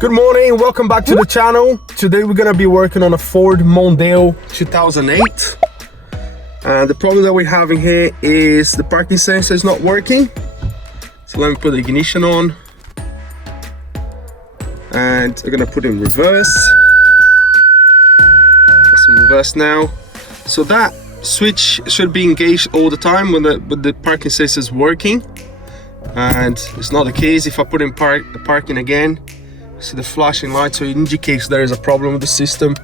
Good morning, welcome back to the channel. Today we're gonna be working on a Ford Mondeo 2008. And the problem that we're having here is the parking sensor is not working. So let me put the ignition on. And we're gonna put it in reverse. It's in reverse now. So that switch should be engaged all the time when the parking sensor is working. And it's not the case. If I put in parking again, see the flashing light, so it indicates there is a problem with the system.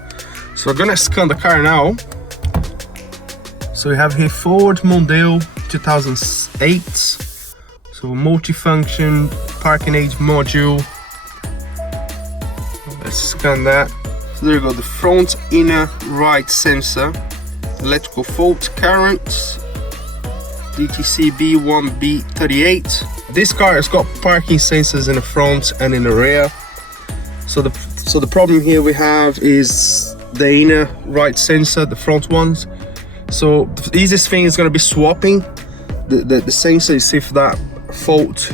So we're gonna scan the car now. So we have here Ford Mondeo 2008. So multifunction parking aid module. Let's scan that. So there you go, the front inner right sensor, electrical fault, current, DTC B1B38. This car has got parking sensors in the front and in the rear. So the problem here we have is the inner right sensor, the front ones. So the easiest thing is going to be swapping the sensor, see if that fault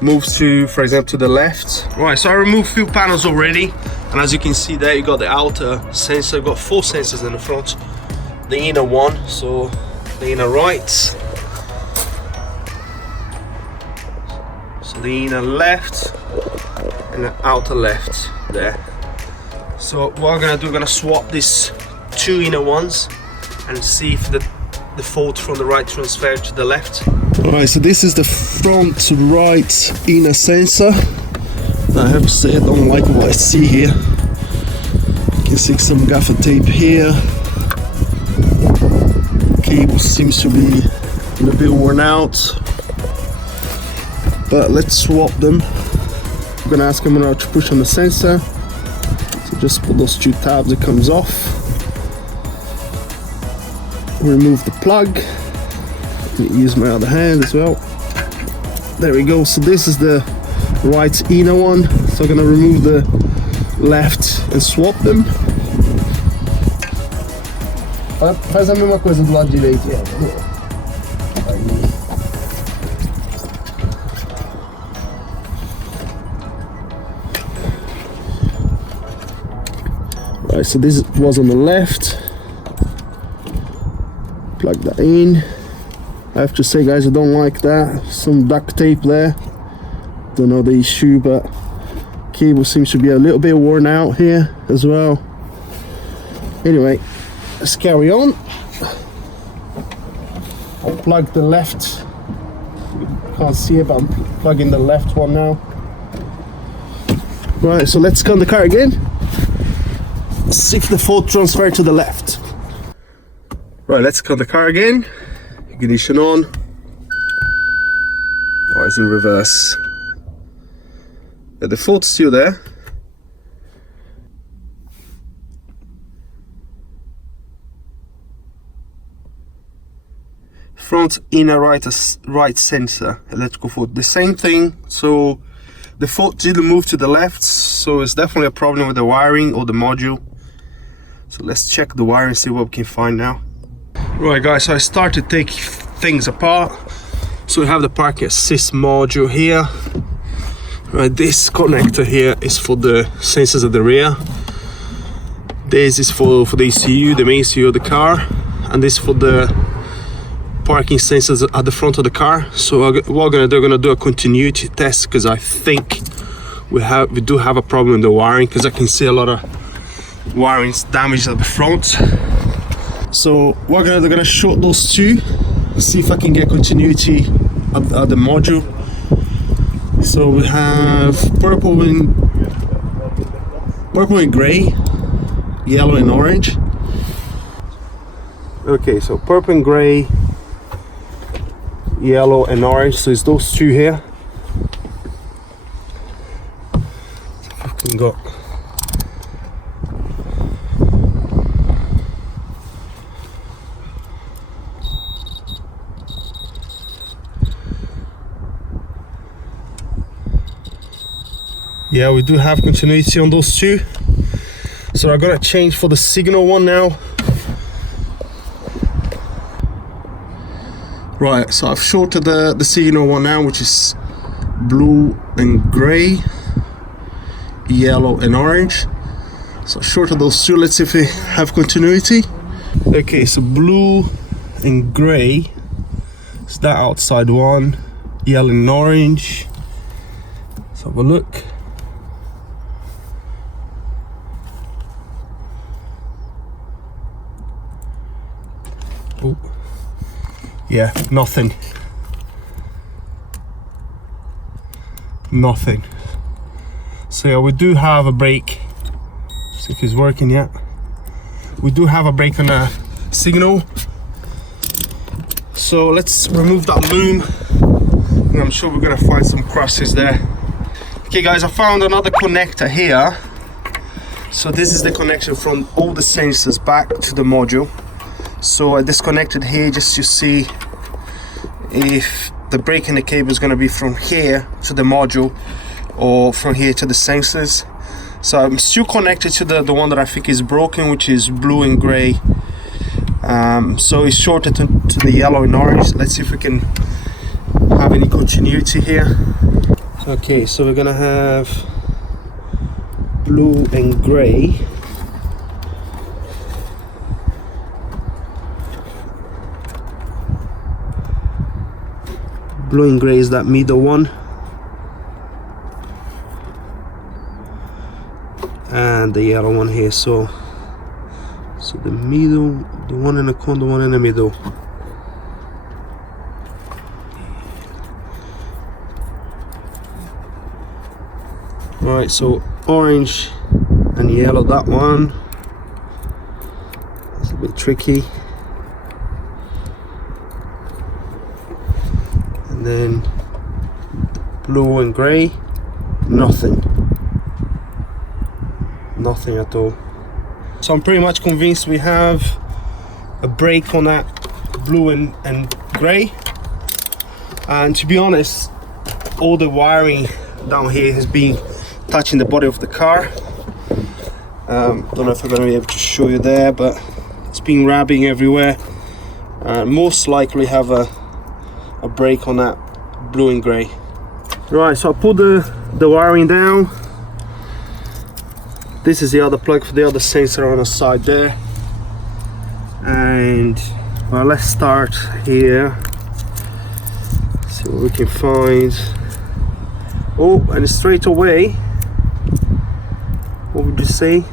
moves to, for example, to the left. Right, so I removed a few panels already, and as you can see there, you got the outer sensor. You've got 4 sensors in the front, the inner one, so the inner right, so the inner left, and the outer left there. So what I'm gonna do, I'm gonna swap these 2 inner ones and see if the fault from the right transfers to the left. Alright, so this is the front right inner sensor. I have to say I don't like what I see here. You can see some gaffer tape here. Cable seems to be a bit worn out, but let's swap them. I'm gonna ask Emanuel to push on the sensor. So just put those 2 tabs, it comes off. Remove the plug. Use my other hand as well. There we go. So this is the right inner one. So I'm gonna remove the left and swap them. Faz a mesma coisa do lado direito. Right, so this was on the left. Plug that in. I have to say, guys, I don't like that. Some duct tape there. Don't know the issue, but cable seems to be a little bit worn out here as well. Anyway, let's carry on. I'll plug the left. Can't see it, but I'm plugging the left one now. Right, so let's scan the car again. See if the fault transfer to the left. Right, let's scan the car again. Ignition on. Oh, it's in reverse. Yeah, the fault's still there. Front inner right sensor, electrical fault. The same thing. So the fault didn't move to the left, so it's definitely a problem with the wiring or the module. So let's check the wiring and see what we can find now. Right, guys, so I started to take things apart. So we have the parking assist module here. Right, this connector here is for the sensors at the rear. This is for the ECU, the main ECU of the car, and this for the parking sensors at the front of the car. So what we're gonna do a continuity test, because I think we do have a problem with the wiring, because I can see a lot of wiring's damaged at the front. So what we're gonna short those 2, see if I can get continuity at the module. So we have purple and gray, yellow and orange. Okay, so purple and gray, yellow and orange. So it's those 2 here. We got yeah, we do have continuity on those 2. So I'm gonna change for the signal one now. Right, so I've shorted the signal one now, which is blue and gray. yellow and orange. So short of those two, let's see if we have continuity. Okay, so blue and gray. It's that outside one, yellow and orange. Let's have a look. Oh, yeah, nothing. Nothing. So yeah, we do have a brake. See if it's working yet. We do have a brake on a signal. So let's remove that loom, and I'm sure we're gonna find some crosses there. Okay guys, I found another connector here. So this is the connection from all the sensors back to the module. So I disconnected here just to see if the brake in the cable is going to be from here to the module or from here to the sensors. So I'm still connected to the one that I think is broken, which is blue and gray. So it's shorted to the yellow and orange. Let's see if we can have any continuity here. Okay, so we're gonna have blue and gray. Blue and gray is that middle one, and the yellow one here. So the middle, the one in the corner, the one in the middle. Right, so orange and yellow, that one. It's a bit tricky. And then blue and gray, nothing at all. So I'm pretty much convinced we have a brake on that blue and gray. And to be honest, all the wiring down here has been touching the body of the car. Don't know if I'm going to be able to show you there, but it's been rubbing everywhere. Most likely have a brake on that blue and gray. Right, so I put the wiring down. This is the other plug for the other sensor on the side there. And well, let's start here. See what we can find. Oh, and straight away, what would you say?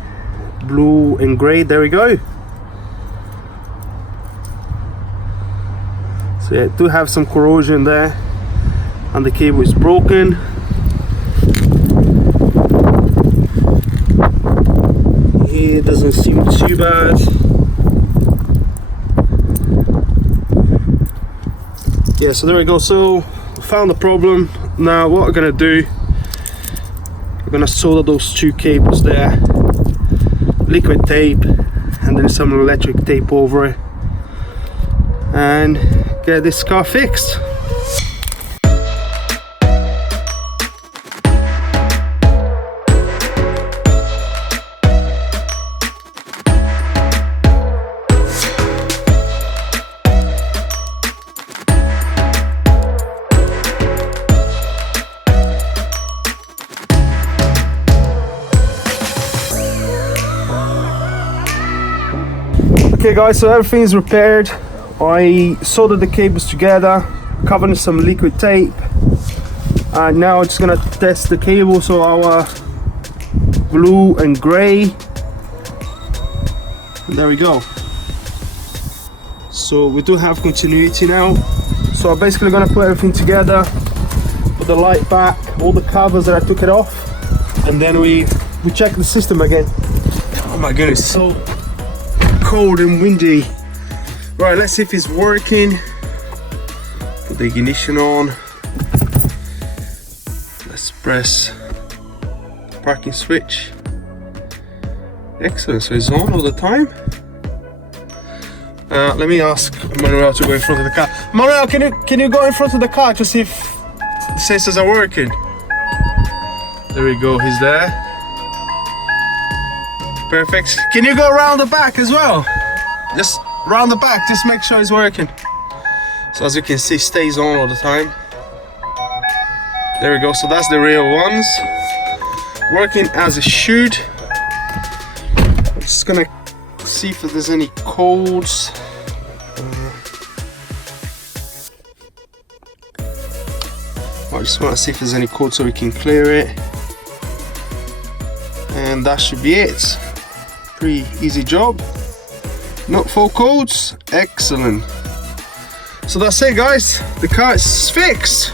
Blue and gray, there we go. So yeah, I do have some corrosion there, and the cable is broken. Here it doesn't seem too bad. Yeah, so there we go. So we found the problem. Now what we're gonna do, we're gonna solder those two cables there, liquid tape, and then some electric tape over it, and get this car fixed. Okay guys, so everything's repaired. I soldered the cables together, covered in some liquid tape, and now I'm just gonna test the cable. So our blue and gray, there we go. So we do have continuity now. So I'm basically gonna put everything together, put the light back, all the covers that I took it off, and then we check the system again. Oh my goodness, so cold and windy. Right, let's see if it's working. Put the ignition on. Let's press the parking switch. Excellent, so it's on all the time. Let me ask Emanuel to go in front of the car. Emanuel, can you go in front of the car to see if the sensors are working? There we go, he's there. Perfect. Can you go around the back as well? Just round the back, just make sure it's working. So as you can see, stays on all the time. There we go, so that's the real ones. working as it should. I'm just gonna see if there's any codes. I just want to see if there's any code so we can clear it, and that should be it. Pretty easy job. Not 4 codes. Excellent. So that's it, guys. The car is fixed.